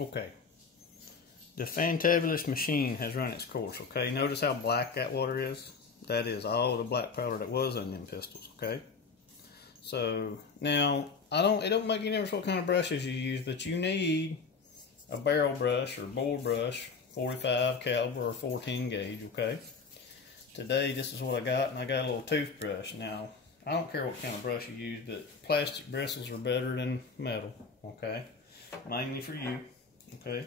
Okay. The fantabulous machine has run its course, okay? Notice how black that water is? That is all the black powder that was in them pistols, okay? So, now, it don't make any difference what kind of brushes you use, but you need a barrel brush or bore brush, 45 caliber or 14 gauge, okay? Today, this is what I got, and I got a little toothbrush. Now, I don't care what kind of brush you use, but plastic bristles are better than metal, okay? Mainly for you, okay?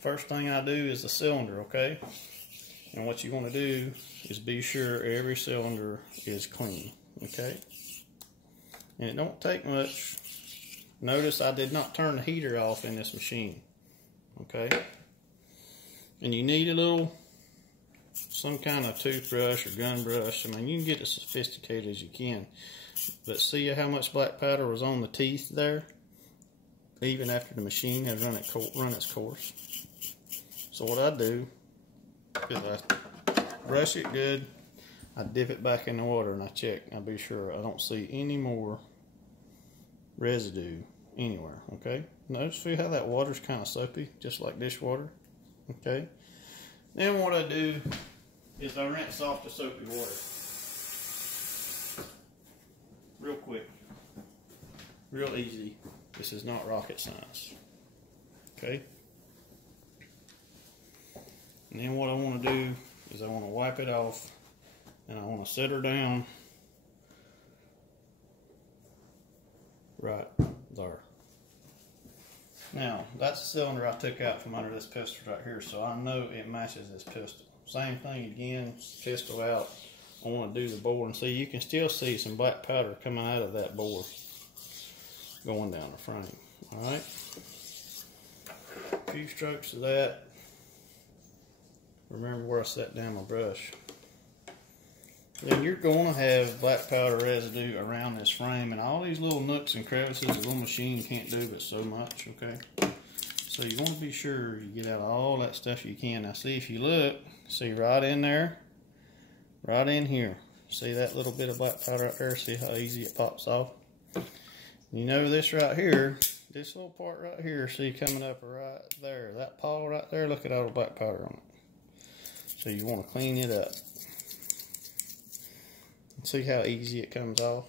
First thing I do is the cylinder, okay? And what you want to do is be sure every cylinder is clean, okay? And it don't take much. Notice I did not turn the heater off in this machine, okay? And you need some kind of toothbrush or gun brush. I mean, you can get as sophisticated as you can. But see how much black powder was on the teeth there? Even after the machine has run its course. So what I do is I brush it good, I dip it back in the water, and I check. I be sure I don't see any more residue anywhere, okay? Notice how that water's kind of soapy, just like dishwater, okay? Then what I do is I rinse off the soapy water. Real quick. Real easy. This is not rocket science, okay? And then what I want to do is I want to wipe it off, and I want to set her down right there. Now, that's the cylinder I took out from under this pistol right here, so I know it matches this pistol. Same thing again, pistol out. I want to do the bore, and see, you can still see some black powder coming out of that bore going down the frame. Alright? A few strokes of that. Remember where I set down my brush. Then you're going to have black powder residue around this frame, and all these little nooks and crevices, the little machine can't do but so much, okay? So you want to be sure you get out all that stuff you can. Now see, if you look, see right in there, right in here. See that little bit of black powder right there? See how easy it pops off? You know this right here, this little part right here, see coming up right there, that paw right there, look at all the black powder on it. So you want to clean it up. See how easy it comes off?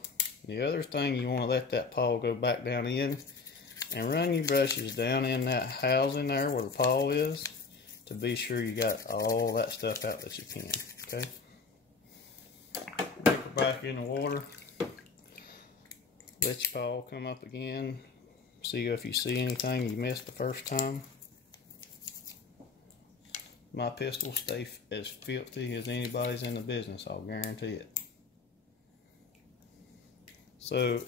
The other thing, you want to let that paw go back down in and run your brushes down in that housing there where the paw is to be sure you got all that stuff out that you can, okay? Dip her back in the water. Let your paw come up again. See if you see anything you missed the first time. My pistols stay as filthy as anybody's in the business, I'll guarantee it. So,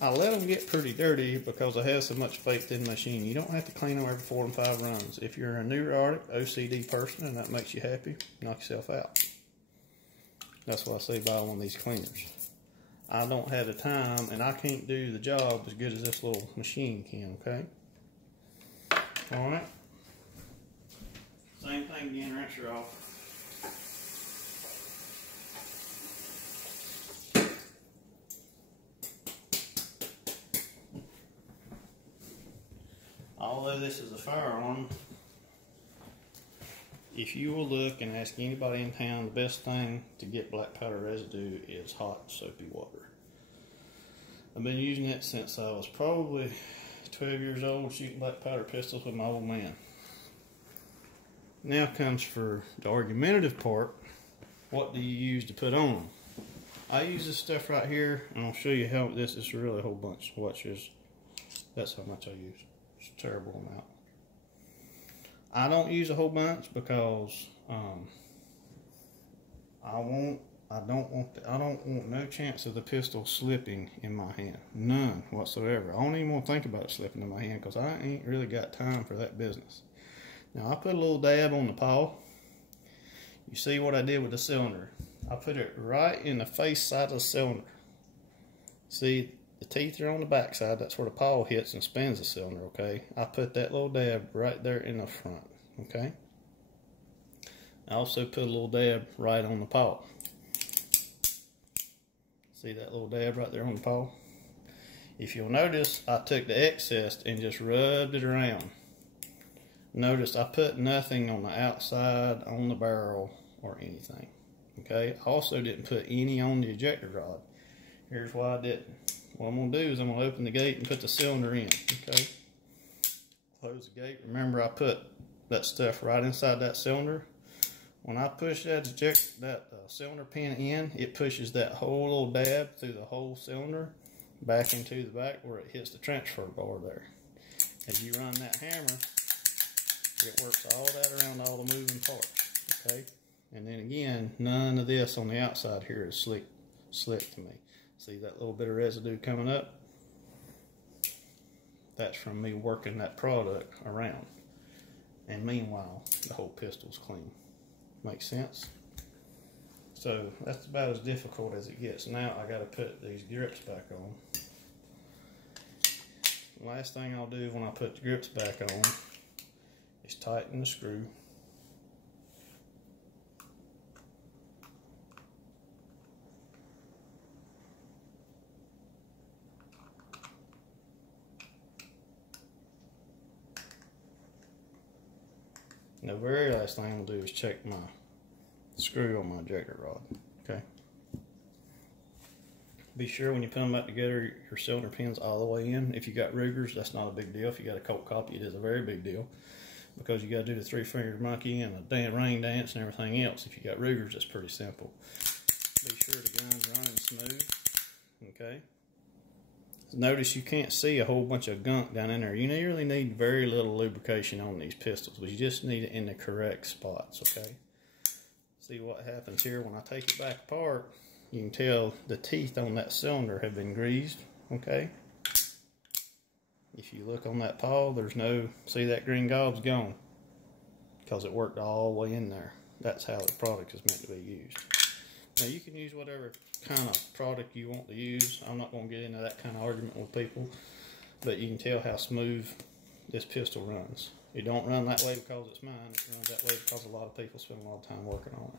I let them get pretty dirty because I have so much faith in the machine. You don't have to clean them every 4 and 5 runs. If you're a neurotic, OCD person and that makes you happy, knock yourself out. That's why I say buy one of these cleaners. I don't have the time and I can't do the job as good as this little machine can, okay? Alright. Same thing again, rinse her off. Although this is a firearm, if you will look and ask anybody in town, the best thing to get black powder residue is hot soapy water. I've been using it since I was probably 12 years old, shooting black powder pistols with my old man. Now comes for the argumentative part. What do you use to put on them? I use this stuff right here, and I'll show you how this is really a whole bunch. Watch this. That's how much I use. It's a terrible amount. I don't use a whole bunch because I don't want no chance of the pistol slipping in my hand. None whatsoever. I don't even want to think about it slipping in my hand because I ain't really got time for that business. Now I put a little dab on the paw. You see what I did with the cylinder. I put it right in the face side of the cylinder. See, the teeth are on the back side. That's where the paw hits and spins the cylinder, okay? I put that little dab right there in the front, okay? I also put a little dab right on the paw. See that little dab right there on the paw? If you'll notice, I took the excess and just rubbed it around. Notice I put nothing on the outside, on the barrel, or anything. Okay, I also didn't put any on the ejector rod. Here's why I didn't. What I'm going to do is I'm going to open the gate and put the cylinder in. Okay, close the gate. Remember, I put that stuff right inside that cylinder. When I push that cylinder pin in, it pushes that whole little dab through the whole cylinder back into the back where it hits the transfer bar there. As you run that hammer, it works all that around all the moving parts. Okay, and then again, none of this on the outside here is slick to me. See that little bit of residue coming up? That's from me working that product around. And meanwhile, the whole pistol's clean. Makes sense? So that's about as difficult as it gets. Now I got to put these grips back on. The last thing I'll do when I put the grips back on is tighten the screw. And the very last thing I'll do is check my screw on my ejector rod. Okay. Be sure when you put them back together, your cylinder pins all the way in. If you got Rugers, that's not a big deal. If you got a Colt copy, it is a very big deal, because you got to do the three-fingered monkey and a rain dance and everything else. If you got Rugers, it's pretty simple. Be sure the gun's running smooth. Okay. Notice you can't see a whole bunch of gunk down in there. You really need very little lubrication on these pistols, but you just need it in the correct spots, okay? See what happens here when I take it back apart. You can tell the teeth on that cylinder have been greased, okay? If you look on that pawl, there's no, see that green gob's gone because it worked all the way in there. That's how the product is meant to be used. Now you can use whatever kind of product you want to use. I'm not going to get into that kind of argument with people, but you can tell how smooth this pistol runs. It don't run that way because it's mine. It runs that way because a lot of people spend a lot of time working on it.